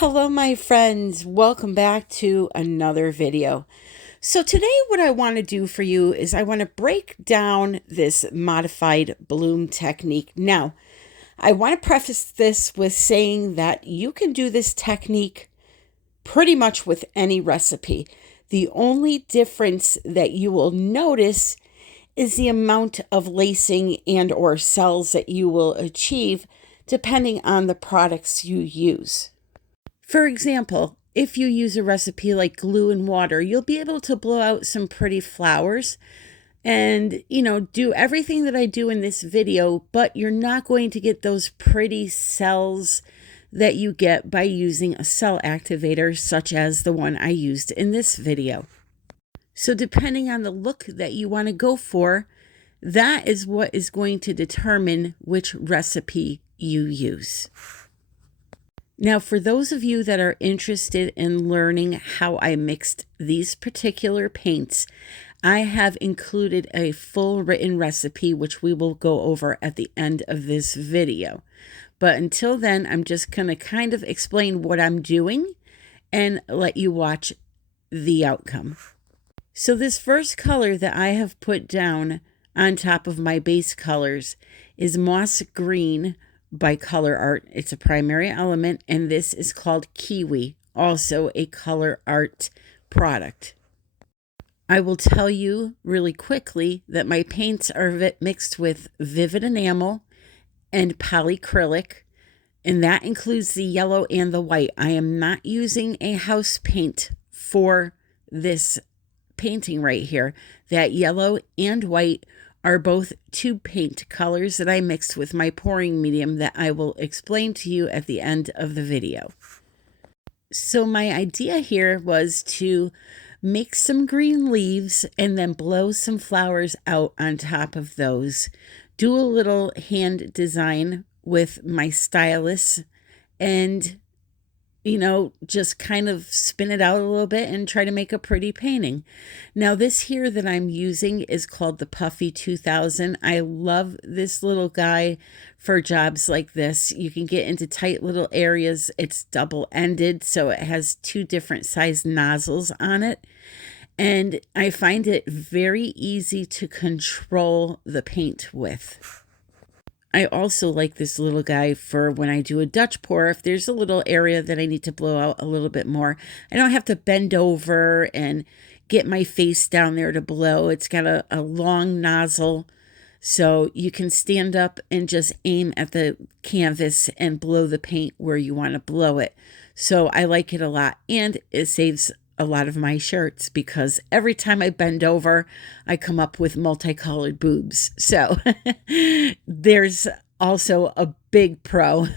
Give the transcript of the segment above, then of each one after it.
Hello, my friends. Welcome back to another video. So today what I want to do for you is I want to break down this modified bloom technique. Now, I want to preface this with saying that you can do this technique pretty much with any recipe. The only difference that you will notice is the amount of lacing and or cells that you will achieve depending on the products you use. For example, if you use a recipe like glue and water, you'll be able to blow out some pretty flowers and, do everything that I do in this video, but you're not going to get those pretty cells that you get by using a cell activator such as the one I used in this video. So depending on the look that you want to go for, that is what is going to determine which recipe you use. Now, for those of you that are interested in learning how I mixed these particular paints, I have included a full written recipe, which we will go over at the end of this video. But until then, I'm just going to kind of explain what I'm doing and let you watch the outcome. So this first color that I have put down on top of my base colors is Moss Green by Colourarte. It's a primary element, and this is called Kiwi, also a Colourarte product. I will tell you really quickly that my paints are mixed with Vivid Enamel and polycrylic, and that includes the yellow and the white. I am not using a house paint for this painting right here. That yellow and white are both tube paint colors that I mixed with my pouring medium that I will explain to you at the end of the video. So my idea here was to make some green leaves and then blow some flowers out on top of those. Do a little hand design with my stylus and just kind of spin it out a little bit and try to make a pretty painting. Now, this here that I'm using is called the Puffy 2000. I love this little guy for jobs like this. You can get into tight little areas. It's double-ended, so it has two different size nozzles on it. And I find it very easy to control the paint with. I also like this little guy for when I do a Dutch pour. If there's a little area that I need to blow out a little bit more, I don't have to bend over and get my face down there to blow. It's got a long nozzle, so you can stand up and just aim at the canvas and blow the paint where you want to blow it. So I like it a lot, and it saves a lot of my shirts because every time I bend over, I come up with multicolored boobs. So there's also a big pro.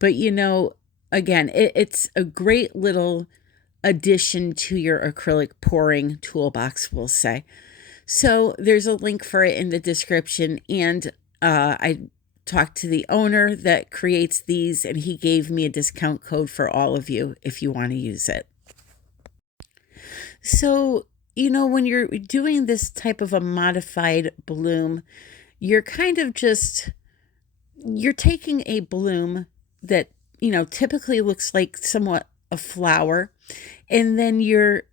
But again, it's a great little addition to your acrylic pouring toolbox, we'll say. So there's a link for it in the description, and I talked to the owner that creates these, and he gave me a discount code for all of you if you want to use it. So, when you're doing this type of a modified bloom, you're kind of you're taking a bloom that, typically looks like somewhat a flower, and then you're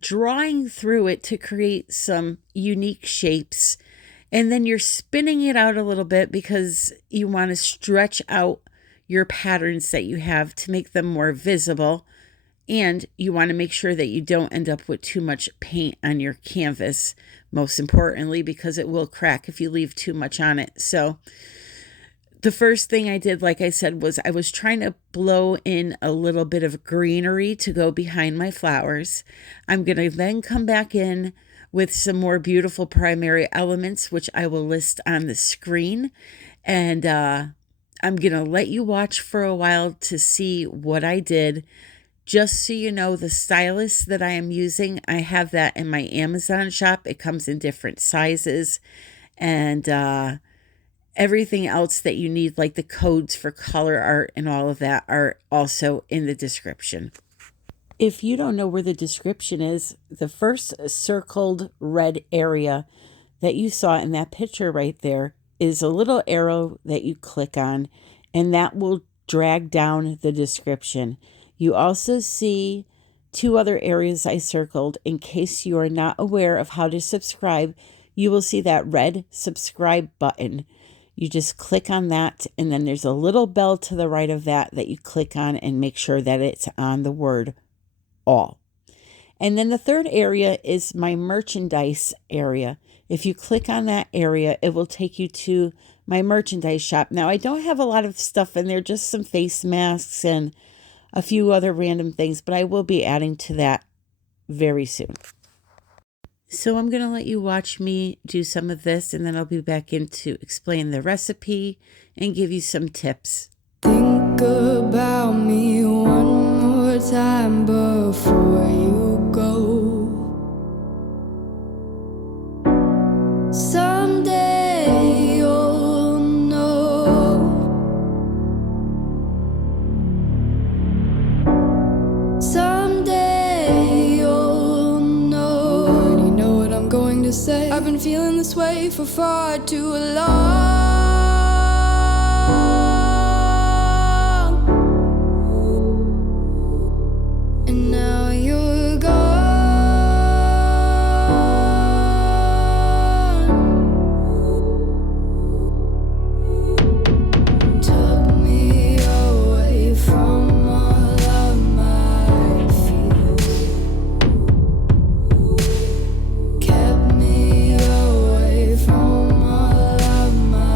drawing through it to create some unique shapes, and then you're spinning it out a little bit because you want to stretch out your patterns that you have to make them more visible. And you want to make sure that you don't end up with too much paint on your canvas, most importantly, because it will crack if you leave too much on it. So the first thing I did, like I said, was I was trying to blow in a little bit of greenery to go behind my flowers. I'm going to then come back in with some more beautiful primary elements, which I will list on the screen. And I'm going to let you watch for a while to see what I did. Just so you know, the stylus that I am using, I have that in my Amazon shop. It comes in different sizes, and everything else that you need, like the codes for Colourarte and all of that, are also in the description. If you don't know where the description is, the first circled red area that you saw in that picture right there is a little arrow that you click on, and that will drag down the description. You also see 2 other areas I circled. In case you are not aware of how to subscribe, you will see that red subscribe button. You just click on that, and then there's a little bell to the right of that you click on and make sure that it's on the word all. And then the third area is my merchandise area. If you click on that area, it will take you to my merchandise shop. Now, I don't have a lot of stuff in there, just some face masks and a few other random things, but I will be adding to that very soon. So I'm going to let you watch me do some of this, and then I'll be back in to explain the recipe and give you some tips. Think about me one more time before you go. Someday you'll know. Someday you'll know. You already know what I'm going to say. I've been feeling this way for far too long. And now you're gone. Took me away from all of my fears. Kept me away from all of my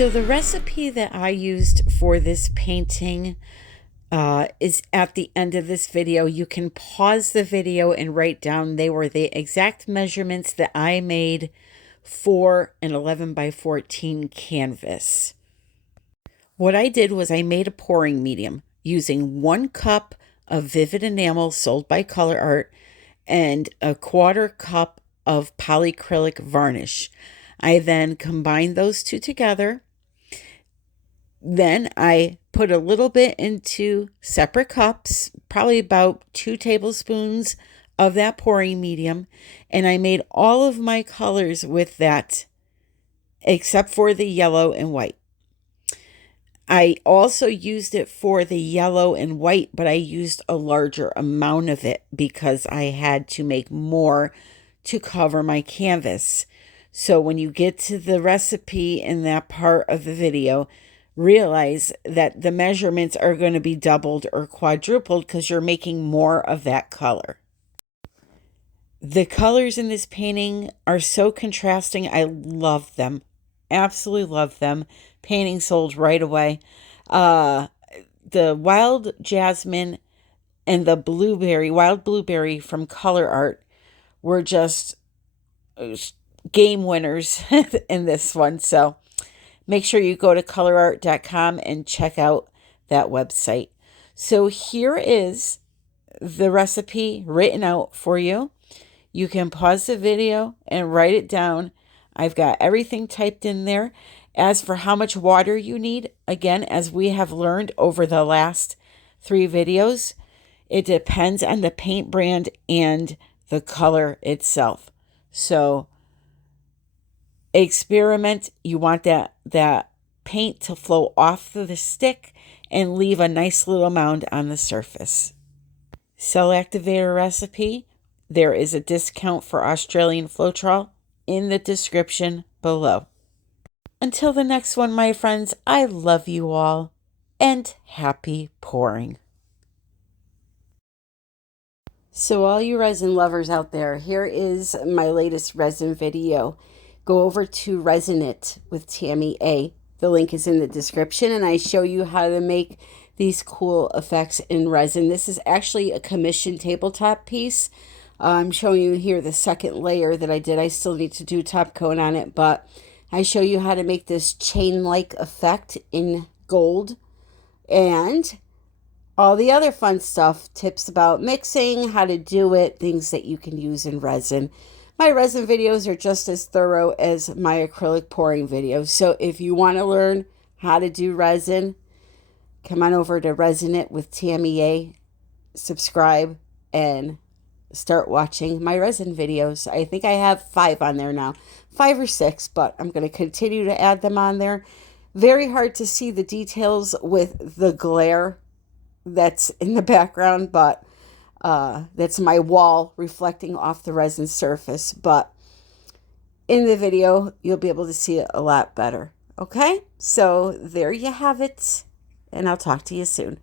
So the recipe that I used for this painting is at the end of this video. You can pause the video and write down. They were the exact measurements that I made for an 11 by 14 canvas. What I did was I made a pouring medium using 1 cup of Vivid Enamel sold by Colourarte and a 1/4 cup of polyacrylic varnish. I then combined those two together. Then I put a little bit into separate cups, probably about 2 tablespoons of that pouring medium, and I made all of my colors with that except for the yellow and white. I also used it for the yellow and white, but I used a larger amount of it because I had to make more to cover my canvas. So when you get to the recipe in that part of the video, realize that the measurements are going to be doubled or quadrupled because you're making more of that color. The colors in this painting are so contrasting. I love them. Absolutely love them. Painting sold right away. The wild jasmine and the wild blueberry from Colourarte were just game winners in this one. So make sure you go to Colourarte.com and check out that website. So here is the recipe written out for you. You can pause the video and write it down. I've got everything typed in there. As for how much water you need, again, as we have learned over the last 3 videos, it depends on the paint brand and the color itself. So experiment. You want that paint to flow off of the stick and leave a nice little mound on the surface. Cell activator recipe. There is a discount for Australian Floetrol in the description below. Until the next one, my friends, I love you all and happy pouring. So all you resin lovers out there, here is my latest resin video. Go over to Resin It with Tammy A. The link is in the description, and I show you how to make these cool effects in resin. This is actually a commission tabletop piece. I'm showing you here the second layer that I did. I still need to do top coat on it, but I show you how to make this chain-like effect in gold and all the other fun stuff, tips about mixing, how to do it, things that you can use in resin. My resin videos are just as thorough as my acrylic pouring videos. So if you want to learn how to do resin, come on over to Resin It with Tammy A. Subscribe and start watching my resin videos. I think I have 5 on there now. 5 or 6, but I'm going to continue to add them on there. Very hard to see the details with the glare that's in the background, but that's my wall reflecting off the resin surface. But in the video, you'll be able to see it a lot better. Okay? So there you have it, and I'll talk to you soon.